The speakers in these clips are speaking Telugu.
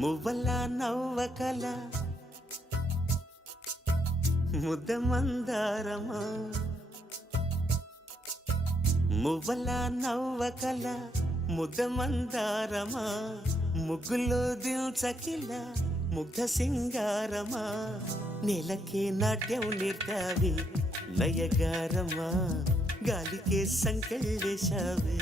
మువ్వల నవ్వకల ముద్ద మందారమా మువ్వల నవ్వకల ముద్ద మందారమా ముగ్గులో దిల్చకిల ముగ్ధ సింగారమా నేలకే నాట్యం నేర్తావి నయగారమా గాలికే సంకెళ్ళేశావే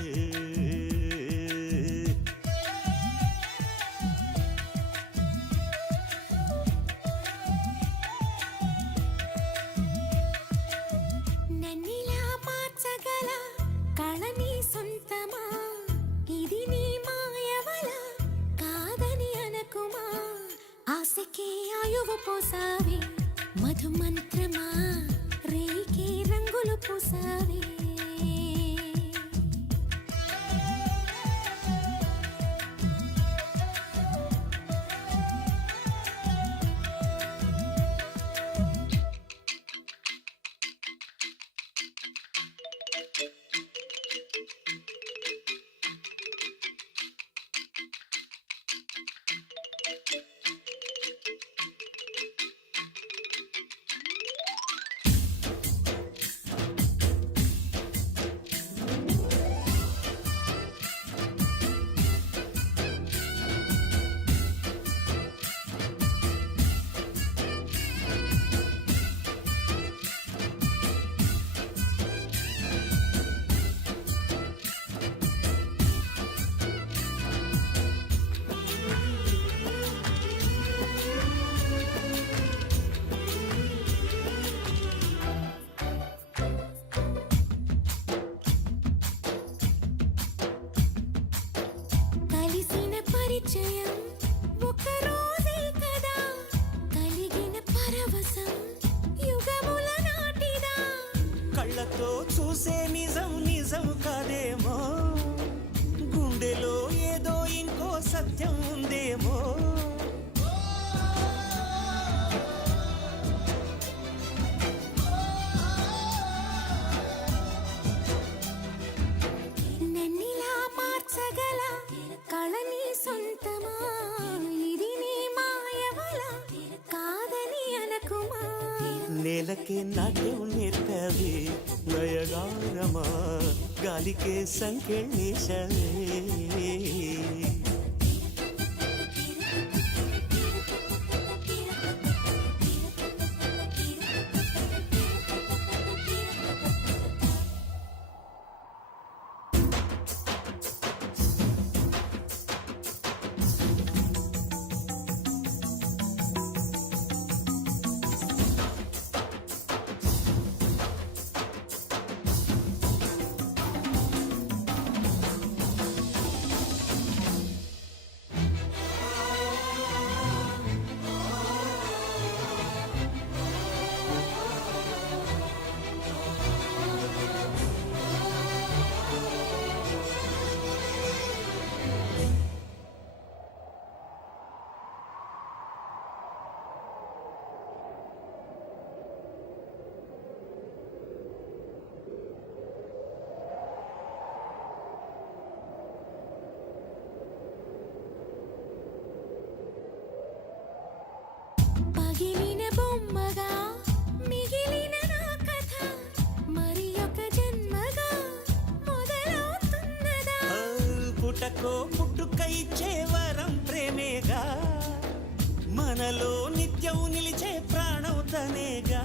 ఆయువు పోసావే మధు మంత్రమా రేకే రంగులు పూసావే కళ్ళతో చూసే నిజం నిజం కాదేమో గుండెలో ఏదో ఇంకో సత్యం ఉందేమో నన్నిలా మార్చగల కళని సొంతమా ఇది నీ మాయవల కాదని అనకుమా నేలకే నాట్యం నేర్పావే నయగారమా గాలికే సంకెళ్ళేశావే పగిలిన బొమ్మగా మిగిలిన నా కథ మరి ఒక జన్మగా మొదలవుతున్నదా పుటకో పుట్టుక ఇచ్చే వరం ప్రేమేగా మనలో నిత్యం నిలిచే ప్రాణం తనేగా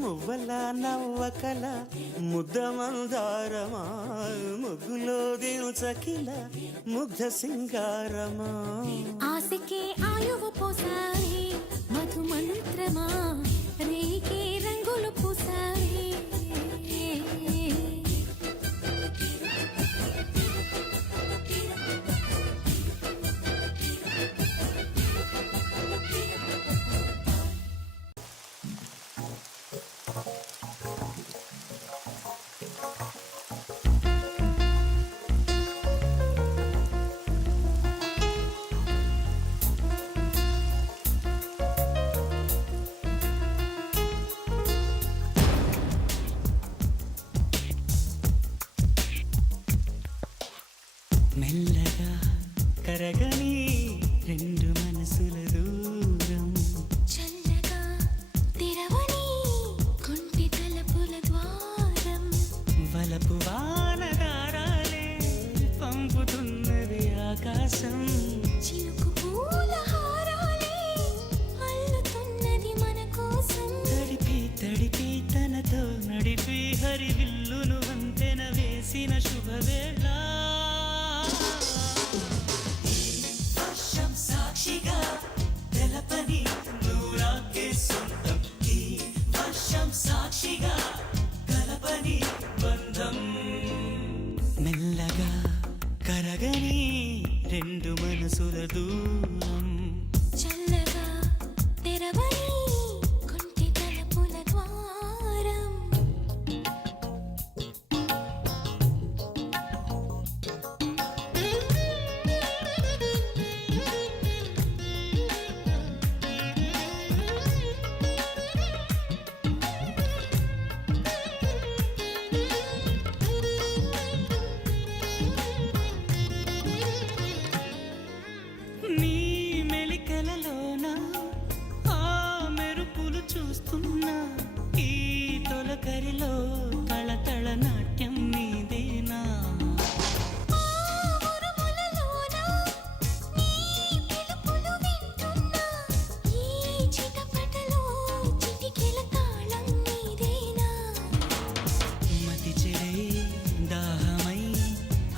మువ్వల నవ్వకల ముద్ద మందారమా ముగ్గులో దిల్చకిల ముగ్ధ సింగారమా ఆశకే ఆయువు పోసావే మధు మంత్రమా రేకే రంగులు పూసావే కలపని నూరాకే సొంతం ఈ వర్షం సాక్షిగా కలపని బంధం మెల్లగా కరగని రెండు మనసుల దూరం చల్లగా తెరవని కొంటి తలుపుల ద్వారం నీ మెలికలలోన ఆ మెరుపులు చూస్తున్నా ఈ తొలకరిలో తళతళ నాట్యం నీదేనా ఉరుములలోన నీ పిలుపులు వింటున్నా ఈ చిటపటలో చిటికెల తాళం నీదేనా మతి చెడే దాహమై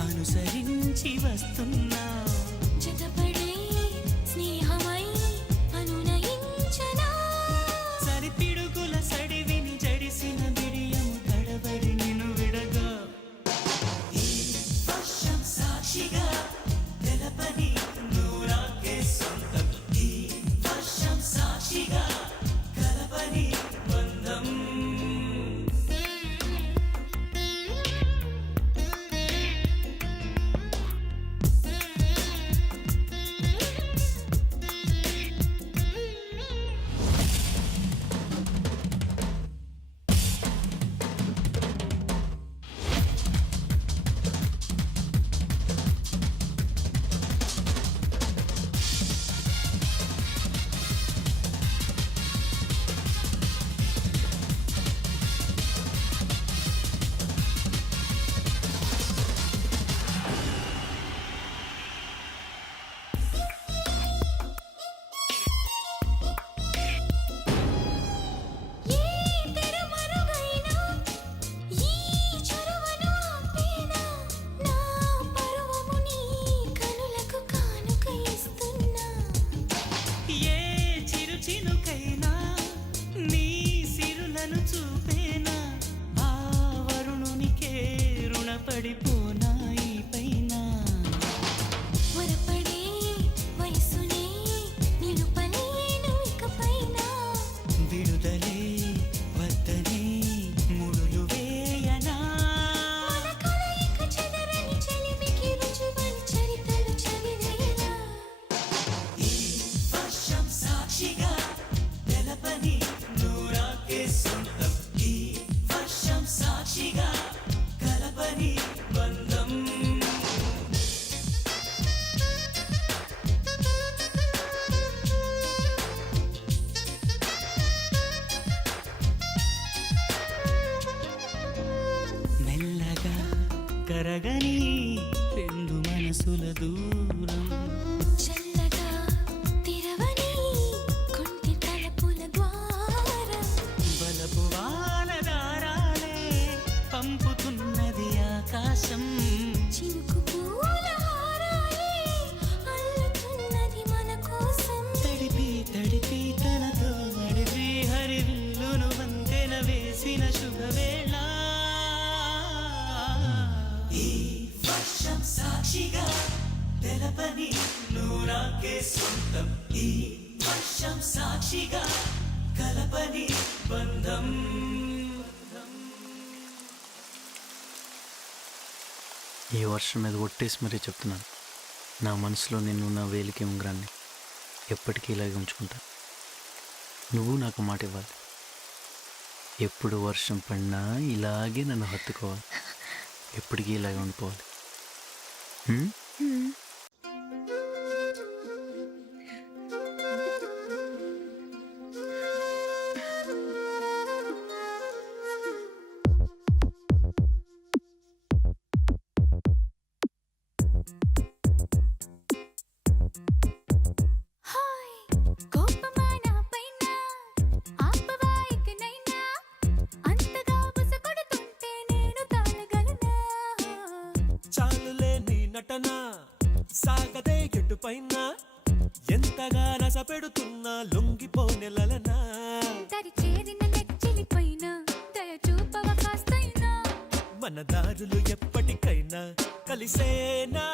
అనుసరించి వస్తున్నా జతపడే స్నేహమై అనునయించనా సరిపిడుగుల సడివిని జడిసిన బిడియము తడబడి నిన్ను విడగా ఈ వర్షం సాక్షిగా తెలపని నూరాకే సొంతం ఈ వర్షం సాక్షిగా కలపని బంధం ఏ తెరమరుగైనా ఈ చొరవను ఆపేనా నా పరువము నీ కనులకు కానుక ఇస్తున్నా ఏ చిరు చినుకైనా నీ సిరులను చూపేనా ఆ వరుణునికే రుణపడిపోనా ఈ పైన వరపడే వయసునే నిలుపలేను ఇకపైన విడుదలే వద్దనే ముడులు వేయనా మన కలయిక చెదరని చెలిమికి రుజువని చరితలు చదివేనా ఈ వర్షం సాక్షిగా తెలపని నూరాకే సొంతం ఈ వర్షం సాక్షిగా కలపని బంధం మెల్లగా కరగని రెండు మనసుల దూరం చల్లగా తెరవని కొంటి తలుపుల ద్వారం బలపు వానదారాలే పంపుతున్నది ఆకాశం చినుకు పూల హారాలే అల్లుతున్నది మన కోసం తడిపి తడిపి తనతో నడిపి హరివిల్లును వంతెన వేసిన శుభవేళ ఈ వర్షం సాక్షిగా తెలపని నూరాకే సొంతం ఈ వర్షం సాక్షిగా కలపని బంధం ఈ వర్షం మీద ఒట్టేసి మరీ చెప్తున్నాను, నా మనసులో నిన్ను నా వేలికి ఉంగరాన్ని ఎప్పటికీ ఇలాగే ఉంచుకుంటా. నువ్వు నాకు మాట ఇవ్వాలి, ఎప్పుడు వర్షం పడినా ఇలాగే నన్ను హత్తుకోవాలి, ఎప్పటికీ ఇలాగే ఉండిపోవాలి. హ్మ్? హాయ్ కోపమా నా పైన ఆపవా ఇకనైనా అంతగా బుసకొడుతుంటే నేను తాళగలనా చాలులే నీ నటన సాగదే ఎటుపైన ఎంతగా నస పెడుతున్నా లొంగిపోనెలనా దరి చేరిన నెచ్చిలిపైన దయ చూపవ కాస్తైనా మన దారులు ఎప్పటికైనా కలిసేనా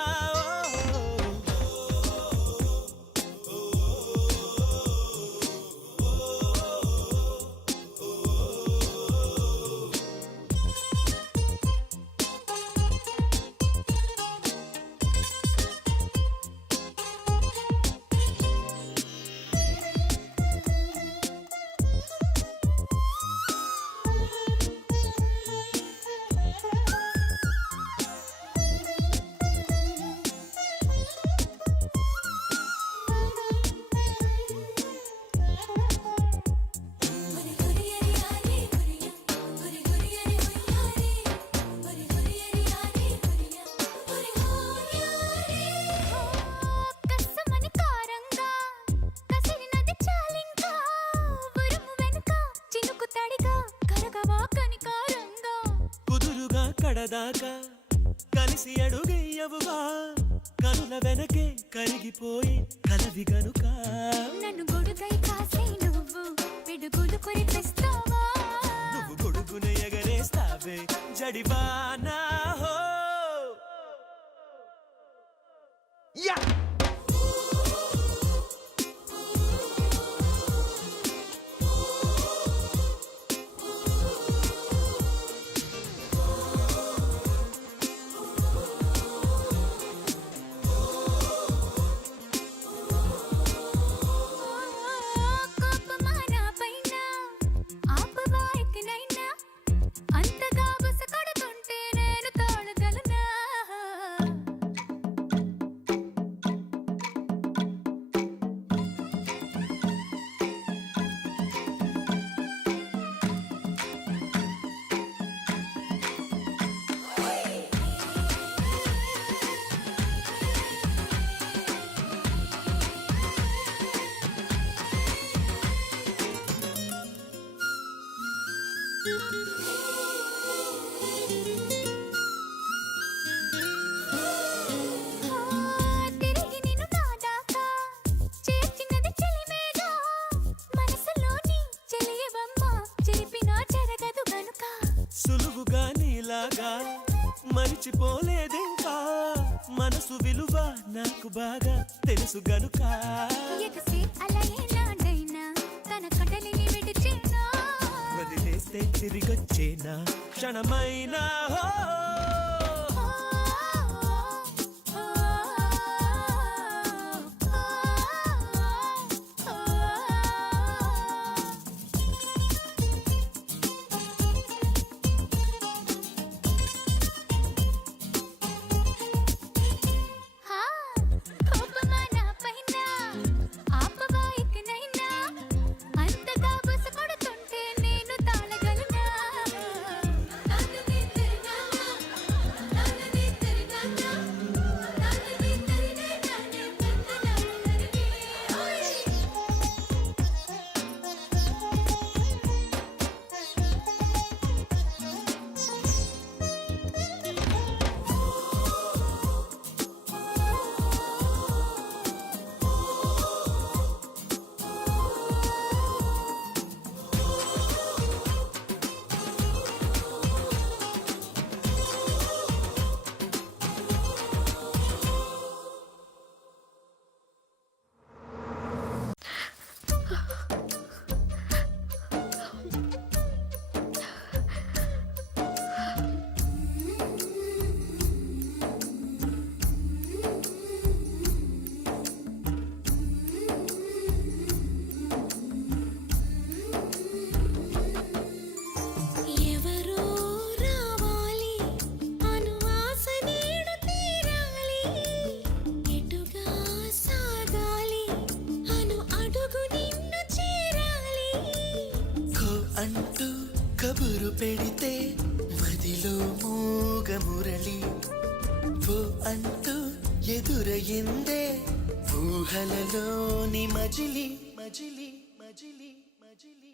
కస్సమని కారంగా కసిరినది చాలింకా ఉరుము వెనుక చినుకు తడిగా కరగవా కనికారంగా కుదురుగా కడదాకా కలిసి అడుగయ్యవుగా కనుల వెనకే కరిగిపోయి కలవి గనుక నన్ను గొడుగై కాసే నువ్వు పిడుగులు కురిపిస్తావా నువ్వు గొడుగున ఎగరేస్తావే జడివానా హో యా కోపమా నా పైన ఆపవా ఎక్కనైనా అంతగా బుస కొడుతుంటే నేను తోడగలనా తిరిగి నిన్ను నాదాకా చేర్చినది చెలిమేగా మనసులోని చెలియవమ్మ చెరిపినా జరగదు గనుక సులువుగా నీలాగా మరిచిపోలేదింకా మనసు విలువ నాకు బాగా తెలుసు గనుక ఎగసి అలా ఏనాడైనా తన కడలిని విడిచినా వదిలేస్తే తిరిగొచ్చేనా క్షణమైనా హో కోపమా నా పైన ఆపవా ఎక్కనైనా అంతగా బుస కొడుతుంటే నేను తాళగలనా ఎవరో రావాలి అను ఆశ నేడు తీరాలి ఎటుగా సాగాలి అను అడుగు నిన్ను చేరాలి ఖో అంటూ కబురు పెడితే మదిలో మూగ మురళి ఓ అంటూ ఎదురయిందే ఊహలలోని మజిలి మజిలి మజిలి మజిలి.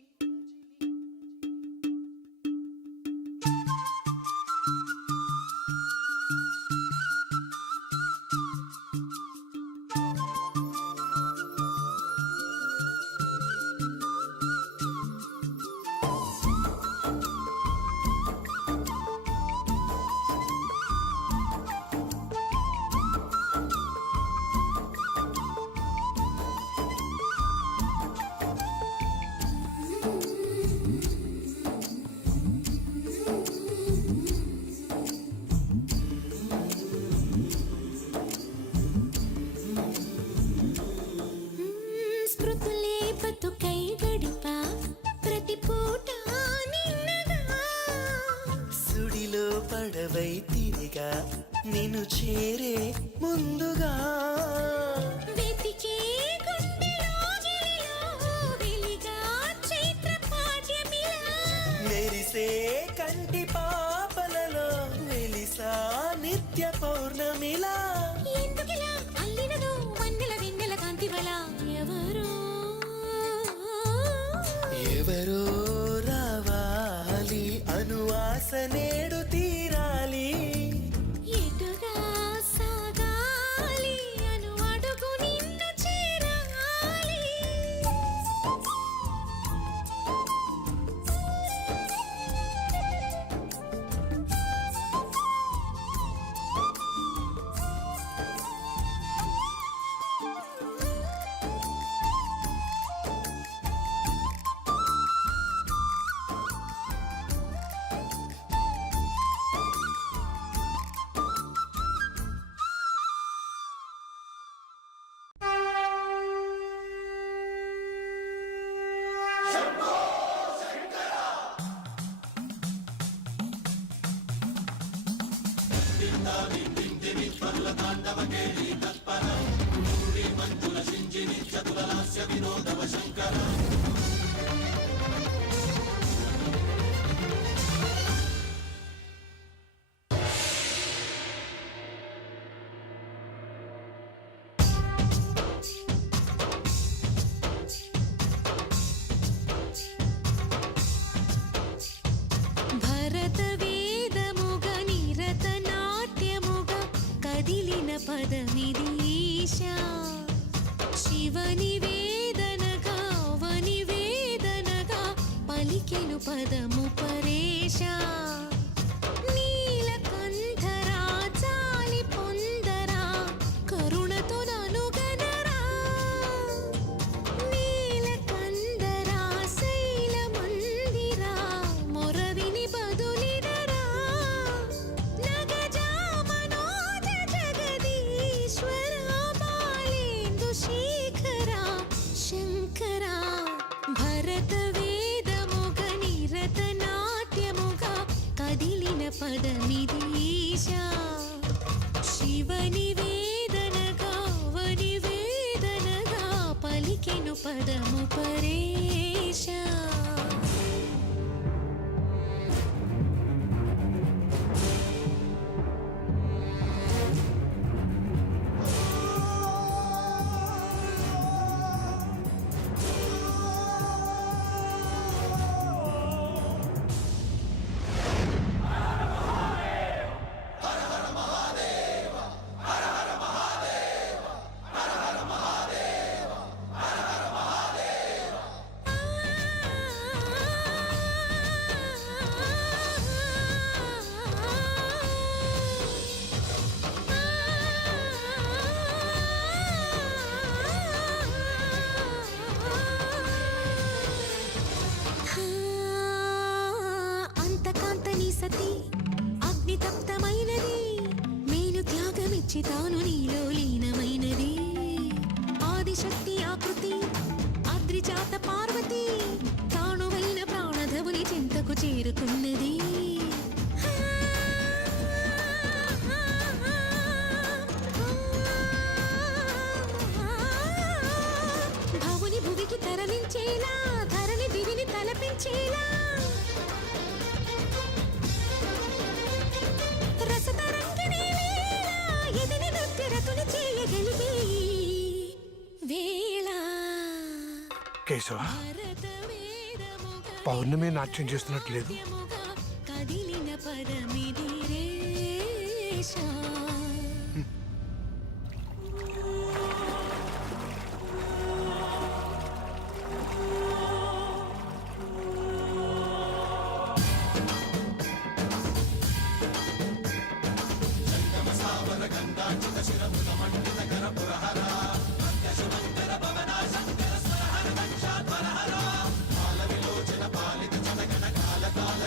స్మృతులే బతుకై గడిపా ప్రతి పూట నిన్నగా సుడిలో పడవై తిరిగా నిన్ను చేరే ముందుగా వెతికే గుండెలో గిలిలో వెలిగా చైత్ర పాడ్యమిలా మెరిసే కంటి పాపలలో వెలిసా నిత్య పౌర్ణమిలా ఎందుకిలా అల్లినదో వన్నెల వెన్నెల కాంతివల ఎవరో రావాలి అనువాస నేడు తీరాలి ఎటుగా సాగాలి అను అడుగు నిన్ను చేరాలి భరత వేదముగ నిరత నాట్యముగ కదిలిన పదమిది ఈశా శివని వేదనగా వని వేదనగా పలికెను పదము పరేశా నీలకంఠరా చాలి పొందరా కరుణతో ననుగనరా నీలకందరా శైల మందిరా మొరవిని బదులినరా నగజా మనోజ జగదీశ్వర బాలేందు శేఖరా శంకరా భరత వేదముగ నిరత నాట్యముగ కదిలిన పదమిది ఈశా శివని వేదనగా వని వేదనగా పలికెను పదము పరేశా అంతకాంతని సతి అగ్నితప్తమైనది మేలు త్యాగమిచ్చి తాను నీలో లీనమైనది ఆదిశక్తి ఆకృతి అద్రిజాత పార్వతి తానువైన ప్రాణధవుని చింతకు చేరుకున్నది భవుని భువికి తరలించేలా ధరణి దివిని తలపించేలా రసతరంగిణి వేళ ఎదిని నృత్యరతుని చేయగలిగే వేళ కేశవ భరత వేదముగ పౌర్ణమి నాట్యం చేస్తున్నట్లేదు నాట్యముగ కదిలిన పదమిది రేషా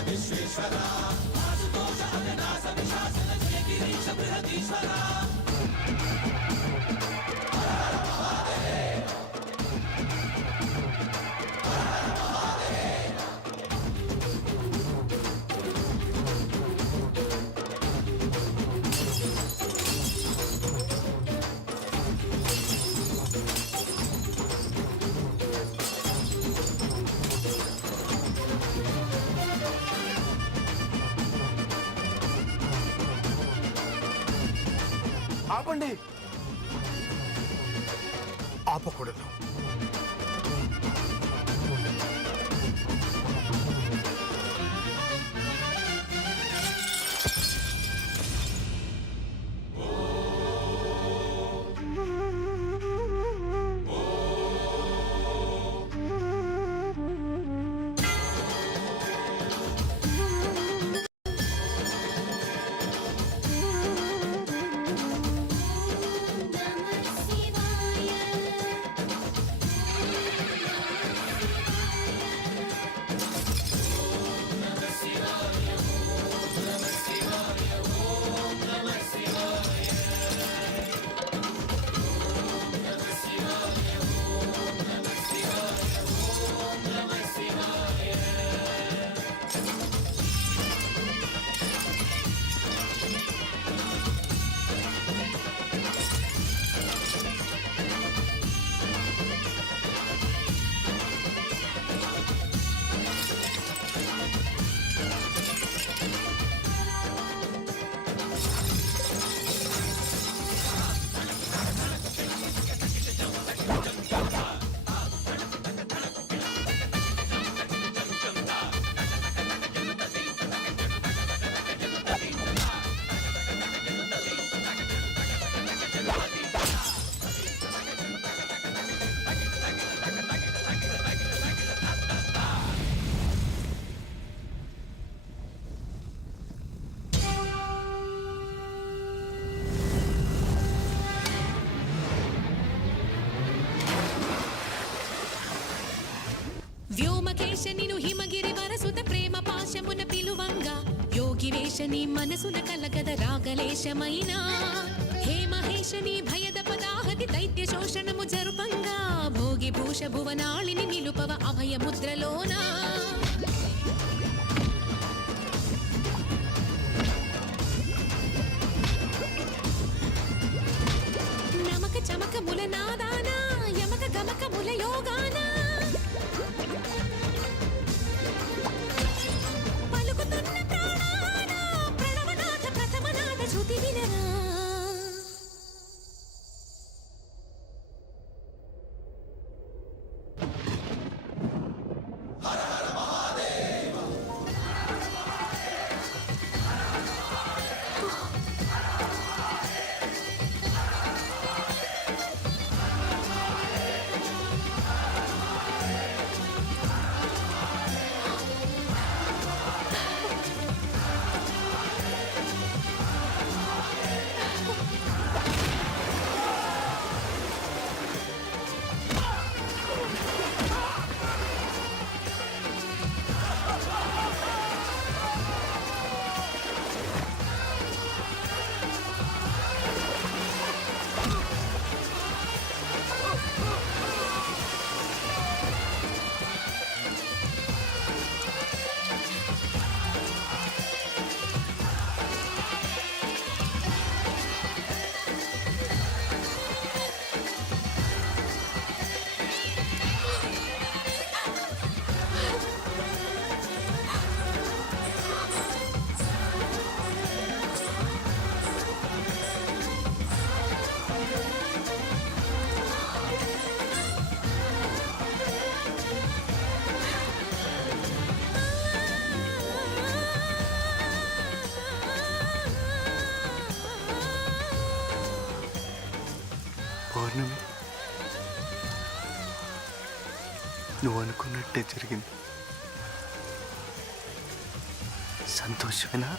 విశ్వేశ్వర ఆపండి. ఆపకూడదు. వ్యోమకేశ నిను హిమగిరి వరసుత ప్రేమ పాశమున పిలువంగా యోగి వేషని మనసున కలగద రాగలేశమైన హే మహేశని భయద పదాహతి దైత్య శోషణము జరుపంగా భోగి భూష భువనాళిని నిలుపవ అభయ ముద్రలోనా నమక చమక ముల నాదానా యమక గమక ముల యోగానా పలుకుతున్న ప్రాణాన ప్రణవనాథ ప్రథమనాథ శృతి వినరా పౌర్ణమి, నువ్వు అనుకున్నట్టే జరిగింది. సంతోషమేనా?